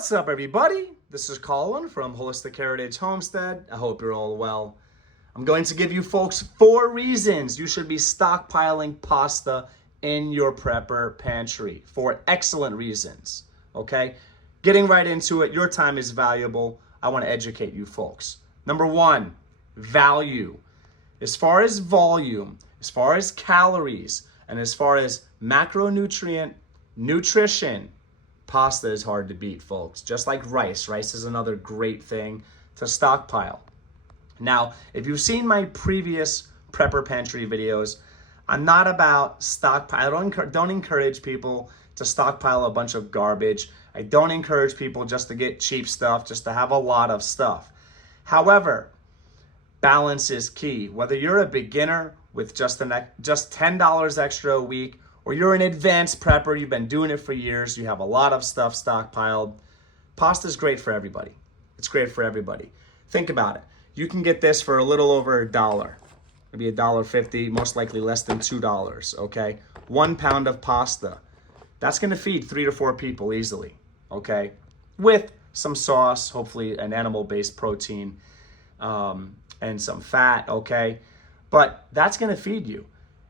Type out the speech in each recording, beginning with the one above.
What's up, everybody? This is Colin from Holistic Heritage Homestead. I hope you're all well. I'm going to give you folks 4 reasons you should be stockpiling pasta in your prepper pantry. 4 excellent reasons, okay? Getting right into it, your time is valuable. I want to educate you folks. Number 1, value. As far as volume, as far as calories, and as far as macronutrient nutrition, pasta is hard to beat, folks. Just like rice. Rice is another great thing to stockpile. Now, if you've seen my previous prepper pantry videos, I'm not about stockpile. I don't encourage people to stockpile a bunch of garbage. I don't encourage people just to get cheap stuff, just to have a lot of stuff. However, balance is key. Whether you're a beginner with just $10 extra a week, or you're an advanced prepper, you've been doing it for years, you have a lot of stuff stockpiled, pasta is great for everybody. It's great for everybody. Think about it. You can get this for a little over $1, maybe $1.50, most likely less than $2, okay? 1 pound of pasta. That's gonna feed 3 to 4 people easily, okay? With some sauce, hopefully an animal-based protein, and some fat, okay? But that's gonna feed you.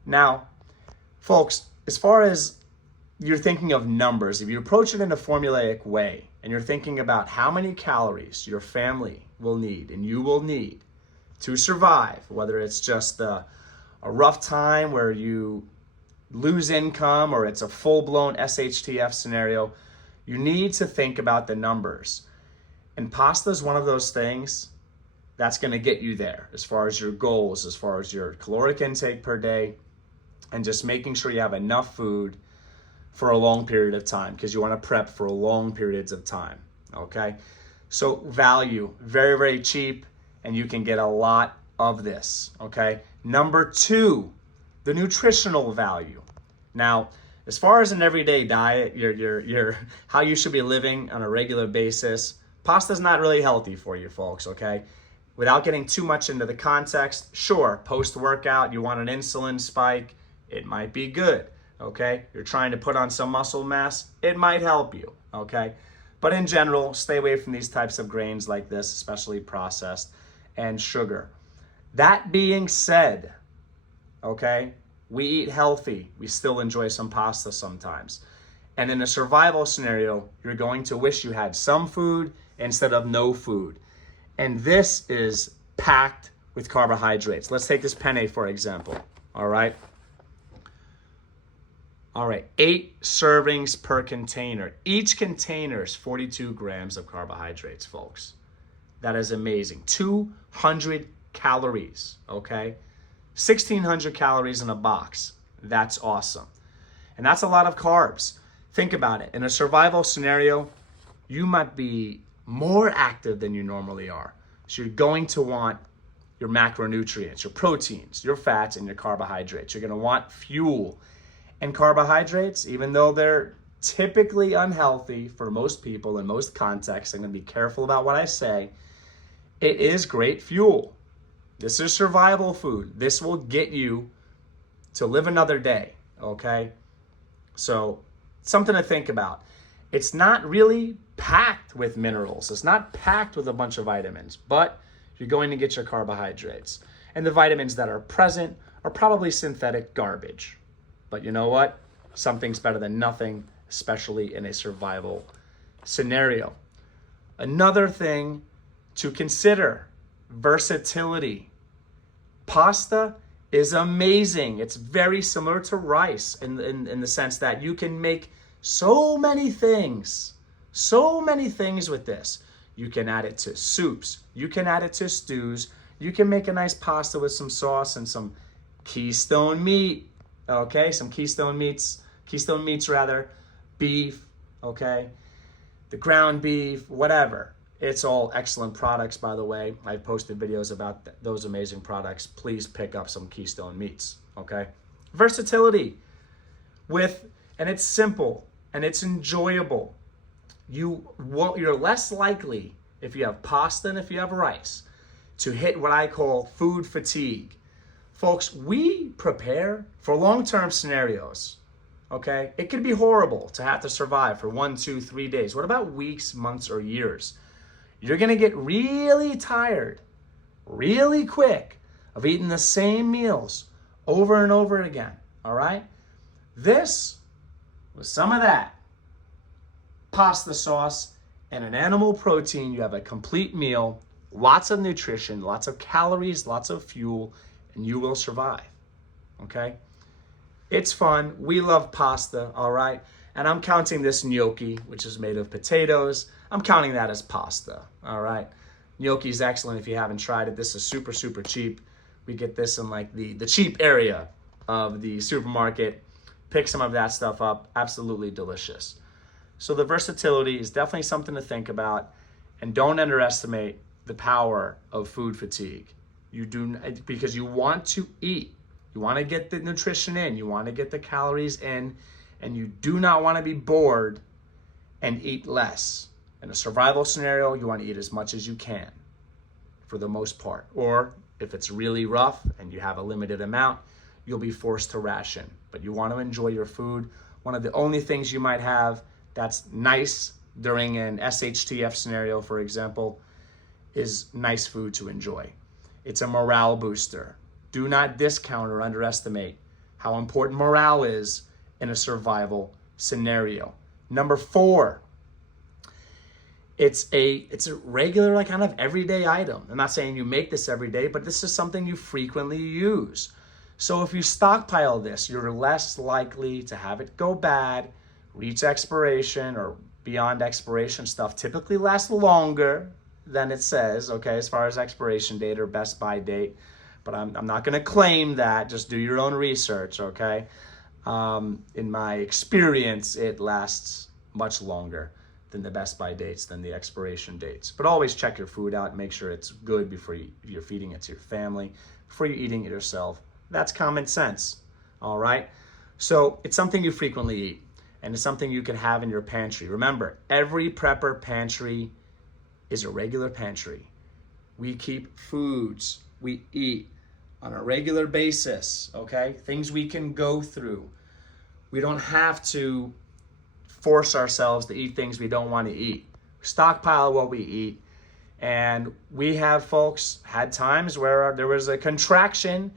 Now, folks, as far as you're thinking of numbers, if you approach it in a formulaic way and you're thinking about how many calories your family will need and you will need to survive, whether it's just a rough time where you lose income or it's a full-blown SHTF scenario, you need to think about the numbers. And pasta is one of those things that's going to get you there as far as your goals, as far as your caloric intake per day, and just making sure you have enough food for a long period of time, because you want to prep for long periods of time, okay? So value, very, very cheap, and you can get a lot of this, okay? Number 2, the nutritional value. Now, as far as an everyday diet, your how you should be living on a regular basis, pasta's not really healthy for you folks, okay? Without getting too much into the context, sure, post-workout, you want an insulin spike, it might be good, okay? You're trying to put on some muscle mass, it might help you, okay? But in general, stay away from these types of grains like this, especially processed, and sugar. That being said, okay, we eat healthy. We still enjoy some pasta sometimes. And in a survival scenario, you're going to wish you had some food instead of no food. And this is packed with carbohydrates. Let's take this penne, for example, all right? All right, 8 servings per container. Each container is 42 grams of carbohydrates, folks. That is amazing. 200 calories, okay? 1,600 calories in a box. That's awesome. And that's a lot of carbs. Think about it. In a survival scenario, you might be more active than you normally are. So you're going to want your macronutrients, your proteins, your fats, and your carbohydrates. You're going to want fuel. And carbohydrates, even though they're typically unhealthy for most people in most contexts, I'm going to be careful about what I say, it is great fuel. This is survival food. This will get you to live another day, okay? So something to think about. It's not really packed with minerals. It's not packed with a bunch of vitamins, but you're going to get your carbohydrates. And the vitamins that are present are probably synthetic garbage. But you know what? Something's better than nothing, especially in a survival scenario. Another thing to consider, versatility. Pasta is amazing. It's very similar to rice in the sense that you can make so many things with this. You can add it to soups. You can add it to stews. You can make a nice pasta with some sauce and some keystone meat. Okay, some keystone meats rather, beef, okay, the ground beef, whatever. It's all excellent products, by the way. I've posted videos about those amazing products. Please pick up some keystone meats, okay? Versatility and it's simple and it's enjoyable. You're less likely, if you have pasta and if you have rice, to hit what I call food fatigue. Folks, we prepare for long-term scenarios. okay? It could be horrible to have to survive for 1, 2, 3 days. What about weeks, months, or years? You're gonna get really tired, really quick of eating the same meals over and over again, all right? This, with some of that pasta sauce and an animal protein, you have a complete meal, lots of nutrition, lots of calories, lots of fuel, and you will survive, okay? It's fun. We love pasta, all right? And I'm counting this gnocchi, which is made of potatoes. I'm counting that as pasta, all right? Gnocchi is excellent if you haven't tried it. This is super, super cheap. We get this in like the cheap area of the supermarket. Pick some of that stuff up. Absolutely delicious. So the versatility is definitely something to think about. And don't underestimate the power of food fatigue. Because you want to eat. You want to get the nutrition in. You want to get the calories in. And you do not want to be bored and eat less. In a survival scenario, you want to eat as much as you can for the most part. Or if it's really rough and you have a limited amount, you'll be forced to ration. But you want to enjoy your food. One of the only things you might have that's nice during an SHTF scenario, for example, is nice food to enjoy. It's a morale booster. Do not discount or underestimate how important morale is in a survival scenario. Number 4, it's a regular, like, kind of everyday item. I'm not saying you make this every day, but this is something you frequently use. So if you stockpile this, you're less likely to have it go bad, reach expiration, or beyond expiration. Stuff typically lasts longer than it says, okay, as far as expiration date or best by date. But I'm not going to claim that. Just do your own research, okay? In my experience, it lasts much longer than the best by dates, than the expiration dates. But always check your food out and make sure it's good before you're feeding it to your family, before you're eating it yourself. That's common sense, all right? So it's something you frequently eat, and it's something you can have in your pantry. Remember, every prepper pantry is a regular pantry. We keep foods we eat on a regular basis, okay? Things we can go through. We don't have to force ourselves to eat things we don't want to eat. Stockpile what we eat. And we have, folks, had times where there was a contraction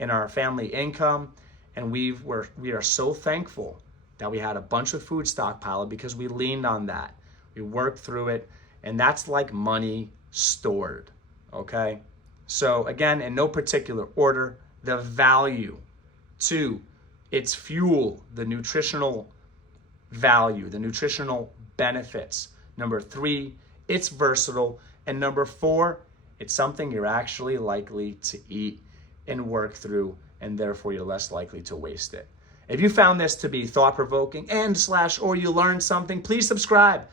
in our family income, and we are so thankful that we had a bunch of food stockpiled because we leaned on that. We worked through it, and that's like money stored, okay? So again, in no particular order, the value. 2, its fuel, the nutritional value, the nutritional benefits. Number 3, it's versatile. And number 4, it's something you're actually likely to eat and work through, and therefore you're less likely to waste it. If you found this to be thought-provoking or you learned something, please subscribe.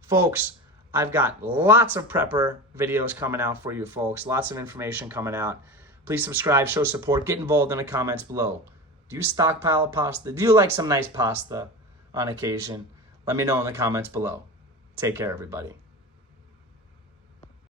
Folks, I've got lots of prepper videos coming out for you folks, lots of information coming out. Please subscribe, show support, get involved in the comments below. Do you stockpile pasta? Do you like some nice pasta on occasion? Let me know in the comments below. Take care, everybody.